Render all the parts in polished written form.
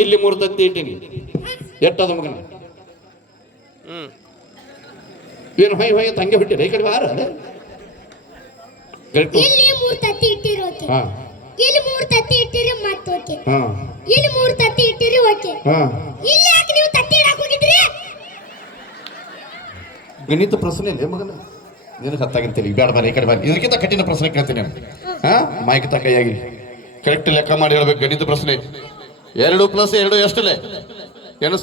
ಇಲ್ಲಿ 3 ತತ್ತಿ ಇಟ್ಟಿನಿ. ಎಟ್ಟದ ಮಗನ ಏನು ಹೊಯ್ ಹೊಯ್ ತಂಗೆ ಬಿಟ್ಟಿರ ಈ ಕಡೆ ಬಾರ. ಇಲ್ಲಿ 3 ತತ್ತಿ ಇಟ್ಟಿರೋಕೆ, ಇಲ್ಲಿ 3 ತತ್ತಿ ಇಟ್ಟಿರಿ ಮತ್ತೆ ಓಕೆ, ಇಲ್ಲಿ 3 ತತ್ತಿ ಇಟ್ಟಿರಿ ಓಕೆ, ಇಲ್ಲಿ ಯಾಕೆ ನೀವು ತತ್ತಿ ಇಡಾಕ ಹೋಗಿದ್ರಿ? ಗಣಿತ ಪ್ರಶ್ನೆ ಇಲ್ಲ ಮಗನ, ನಿನಗೆ ಹತ್ತಾಗಿರ್ತೀನಿ. ಬೇಡ ಬಾರ ಈ ಕಡೆ ಬಾರಿ, ಇದಕ್ಕಿಂತ ಕಠಿಣ ಪ್ರಶ್ನೆ ಕೇಳ್ತೀನಿ ನಾನು. ಮಾಹಿತಿ ಕೈಯಾಗಿ ಕರೆಕ್ಟ್ ಲೆಕ್ಕ ಮಾಡಿ ಹೇಳ್ಬೇಕು. ಗಣಿತ ಪ್ರಶ್ನೆ 2 + 2 ಎಷ್ಟಲೆ? ಏನು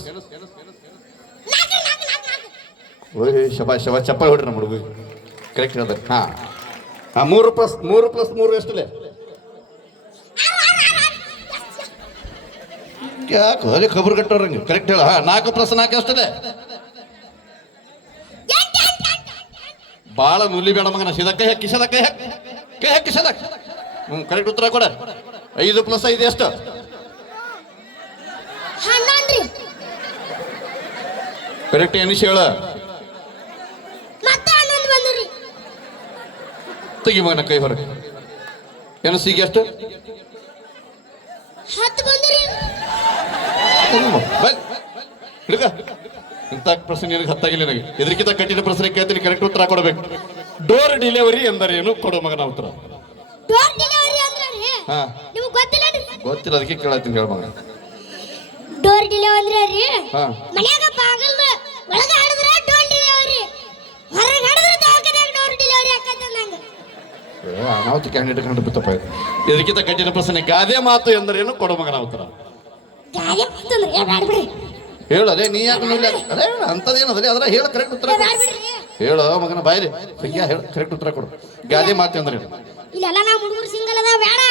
ಓಯ್ ಶಬಾ ಶಬಾ ಚಪ್ಪಾಳೆ ಹೊಡ್ರಿ ನಮ್ಮ ಹುಡುಗ ಕರೆಕ್ಟ್ ಹೇಳ್ದೆ. 3 + 3 ಎಷ್ಟಲೆ? ಯಾಕೆ ಅಲ್ಲಿ ಖಬರ್ ಕಟ್ಟೋರಂಗೆ ಕರೆಕ್ಟ್ ಹೇಳ. 4 + 4 ಎಷ್ಟಲೆ? ಬಾಳ ನುಲಿ ಬೇಡ ಮಗನ, ಸೀದಾ ಕೈ ಹಾಕಿ ಸದಕ್. ಕರೆಕ್ಟ್ ಉತ್ತರ ಕೊಡ. 5 + 5 ಎಷ್ಟು? 11 ಕರೆಕ್ಟ್ ಎನಿಸಿ ಹೇಳ. ಮತ್ತೆ 11 ಬಂದ್ರಿ. ತೆಗಿ ಮಗನ ಕೈ ಹೊರಗೆ. ಎನಸಿಗೆ ಎಷ್ಟು? 10 ಬಂದ್ರಿ. ಹಿಡ್ಕ. ಇಂಥ ಪ್ರಶ್ನೆ ನಿನಗೆ ಹತ್ತಾಗಿಲ್ಲ. ನನಗೆ ಇದಕ್ಕಿಂತ ಕಠಿಣ ಪ್ರಶ್ನೆ ಕೇಳ್ತೀನಿ, ಕರೆಕ್ಟ್ ಉತ್ತರ ಕೊಡಬೇಕು. ಡೋರ್ ಡೆಲಿವರಿ ಎಂದರೆ ಏನು? ಕೊಡು ಮಗನ ಉತ್ತರ. ಡೋರ್ ಡೆಲಿವರಿ ಅಂದ್ರೆ ನಿಮಗೆ ಗೊತ್ತಿಲ್ಲ? ಗೊತ್ತಿಲ್ಲ, ಅದಕ್ಕೆ ಕೇಳತ್ತೀನಿ ಹೇಳ ಮಗ. ಡೋರ್ ಡೆಲಿವರಿ ಅಂದ್ರೆ ಮನ್ಯಾಗ ಬಾಗಲ್ ಒಳಗ ಹಾಡಿದ್ರೆ ಡೋರ್ ಡೆಲಿವರಿ, ಹೊರಗೆ ಹಾಡಿದ್ರೆ ದವಾಖಾನ್ಯಾಗ ಡೋರ್ ಡೆಲಿವರಿ ಆಕತ್ತೆ ನಂಗೆ. ಅನಾಹುತ ಕ್ಯಾಂಡಿಡೇಟ್ ಕಂಡು ಬಿತ್ತಪ್ಪ ಇದು. ಇದಕ್ಕಿಂತ ಕಠಿಣ ಪ್ರಶ್ನೆ ಗಾದೆ ಮಾತು ಎಂದರೆ ಏನು? ಕೊಡು ಮಗನ ಉತ್ತರ. ಗಾದೆ ಮಾತು ಅಂದ್ರೆ ಬೇಡ ಬಿಡ್ರಿ. ಹೇಳಲೇ ನೀ ಯಾಕೆ ನೋಡ್ಲಿ? ಅದೇ ಅಂತದೇನದಲ್ಲ ಅದ್ರ ಹೇಳ, ಕರೆಕ್ಟ್ ಉತ್ತರ ಹೇಳು ಮಗನ ಬಾಯ್ಲಿ. ಸಂಖ್ಯಾ ಹೇಳ, ಕರೆಕ್ಟ್ ಉತ್ತರ ಕೊಡು. ಗಾದೆ ಮಾತು ಅಂದ್ರೆ ಇಲ್ಲೆಲ್ಲ ನಾವು ಹುಡುಗರು ಸಿಂಗಲ್ ಅದ ಬೇಡ.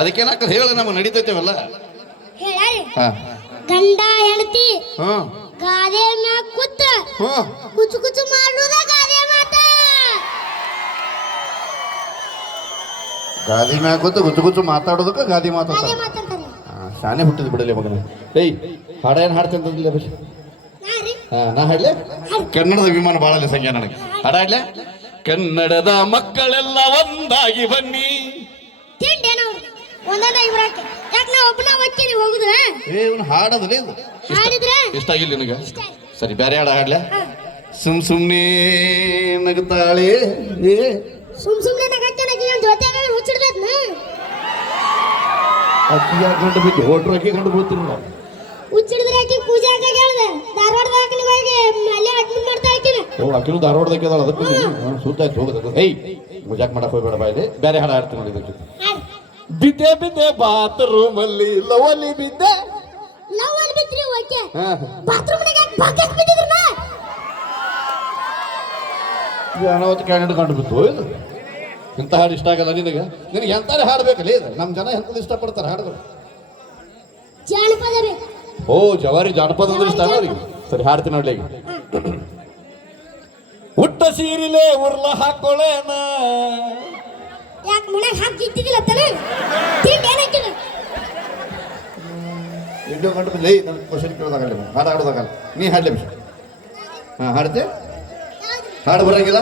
ಅದಕ್ಕೇನಾಕ ಹೇಳ, ನಮಗೆ ನಡೀತೈತೆವಲ್ಲ. ಹೇಳಿ ಗಂಡ ಹೆಂಡತಿ ಗಾದೆ ಮ್ಯಾಗ ಕೂತ ಕುಚು ಕುಚು ಮಾಡುದ ಗಾದೆ ಮಾತ. ಗಾದಿ ಮ್ಯಾಗ ಕೂತು ಗುಚ್ಚು ಮಾತಾಡೋದಕ್ಕೆ ಗಾದಿ ಮಾತಾಡ. ಶಾನೆ ಹುಟ್ಟಿದ್ ಬಿಡಲಿ ಮಗನ. ಏಯ್ ಹಾಡ ಏನು ಹಾಡ್ತಂತಂದಿಲ್ಲ ಬಸ್? ನಾ ಹಾಡ್ಲೆ? ಕನ್ನಡದ ವಿಮಾನ ಬಾಳಲ್ಲ ಸಂಖ್ಯಾ ನನಗೆ. ಹಾಡ ಹಾಡ್ಲೆ? ಕನ್ನಡದ ಮಕ್ಕಳೆಲ್ಲ ಒಂದಾಗಿ ಬನ್ನಿ. ಇವನು ಹಾಡೋದಿಲ್ಲ ಇದು. ಇಷ್ಟ ಆಗಿಲ್ಲ ನಿನಗೆ? ಸರಿ ಬೇರೆ ಹಾಡ ಹಾಡ್ಲೆ? ಸುಮ್ನೆ ನಗುತ್ತಾಳೆ ಸುಮ್ನೆ ನಗತ್ತಾನೆ ಜೊತೆಗೆ ಹುಚ್ಚಿಡ್ಬೇಕನ. ಅಕ್ಕಿ ಗಂಟು ಬಿದ್ದು ಹೋಟ್ರು ಅಕ್ಕಿ ಗಂಟು ಬೀಳ್ತೀನಿ ನಾವು. ಹುಚ್ಚಿಡಿದ್ರೆ ಆಕಿ ಪೂಜೆ ಆಕಾಗ ಹೇಳ್ದೆ ಧಾರವಾಡದಾಗ ಹೋಗಿ ಅಲ್ಲೇ ಅಡ್ಮಿಟ್ ಮಾಡ್ತಾ ಆಕಿನ. ಅಕ್ಕಿನೂ ಧಾರವಾಡದಾಗ ಇದಾಳ, ಅದಕ್ಕೆ ಸುತ್ತಾಯ್ತು ಹೋಗೋದು. ಏಯ್ ಮುಜಾಕ್ ಮಾಡಕ್ ಹೋಗ್ಬೇಡ ಬಾಯ್ಲಿ. ಬೇರೆ ಹಾಡ ಹಾಡ್ತೀನಿ ನೋಡಿ ಇದಕ್ಕೆ. ಬಿದ್ದೆ ಬಾತ್ರೂಮ್ ಅಲ್ಲಿ ಲವಲಿ ಬಿದ್ದೆ. ಲವಲಿ ಬಿದ್ರಿ ಓಕೆ. ಬಾತ್ರೂಮ್ ನಾಗ ಬಕೆಟ್ ಬಿದ್ದಿದ್ರನ. ಅನಾಹುತ ಕ್ಯಾಂಡಿಡೇಟ್ ಕಂಡು ಬಿತ್ತು. ಇಂಥ ಹಾಡು ಇಷ್ಟ ಆಗಲ್ಲ ನಿನಗೆ? ನಿನಗೆ ಎಂತಾರೆ ಹಾಡ್ಬೇಕಲ್ಲ ಇದು? ನಮ್ಮ ಜನ ಎಂಥದ್ದು ಇಷ್ಟಪಡ್ತಾರೆ ಹಾಡುಗಳು. ಜಾನಪದ ಬೇಕು. ಓ ಜವಾರಿ ಜಾನಪದ ಅಂದ್ರೆ ಇಷ್ಟ ಅಲ್ಲ ಅವರಿಗೆ. ಸರಿ ಹಾಡ್ತೀನಿ ನೋಡ್ಲಿ ಈಗ. ಹುಟ್ಟ ಸೀರಿಲೆ ಉರ್ಲ ಹಾಕೊಳ್ಳೇನ. ಯಾಕೆ ಮನೆಗೆ ಹಾಕಿ ಇಟ್ಟಿದ್ದಿಲ್ಲ ತಾನೆ? ತಿಂಡಿ ಏನಾಕಿಲ್ಲ? ಇಂಡಿಯೋ ಕಂಡು ಬಿದ್ದೆ. ನನ್ನ ಕ್ವಶನ್ ಕೇಳೋದಾಗಲ್ಲ, ಹಾಡು ಹಾಡೋದಾಗಲ್ಲ. ನೀ ಹಾಡ್ಲಿ ಬಿಟ್ಟು. ಹಾಡ್ತೆ? ಹಾಡು ಬರಂಗಿಲ್ಲ?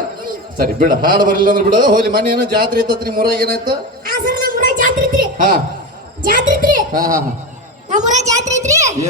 ಸರಿ ಬಿಡ, ಹಾಡು ಬರಲಿಲ್ಲ ಅಂದ್ರೆ ಬಿಡು. ಹೋಲಿ. ಮನೆ ಏನೋ ಜಾತ್ರೆ ಇತ್ತು ನಿಮ್ಮ ಊರಾಗ, ಏನಾಯ್ತು? ಜಾತ್ರೆ ಇತ್ರಿ. ಜಾತ್ರೆ ಇತ್ರಿ. ನಮ್ಮ ಊರಾಗ ಜಾತ್ರೆ ಇತ್ರಿ.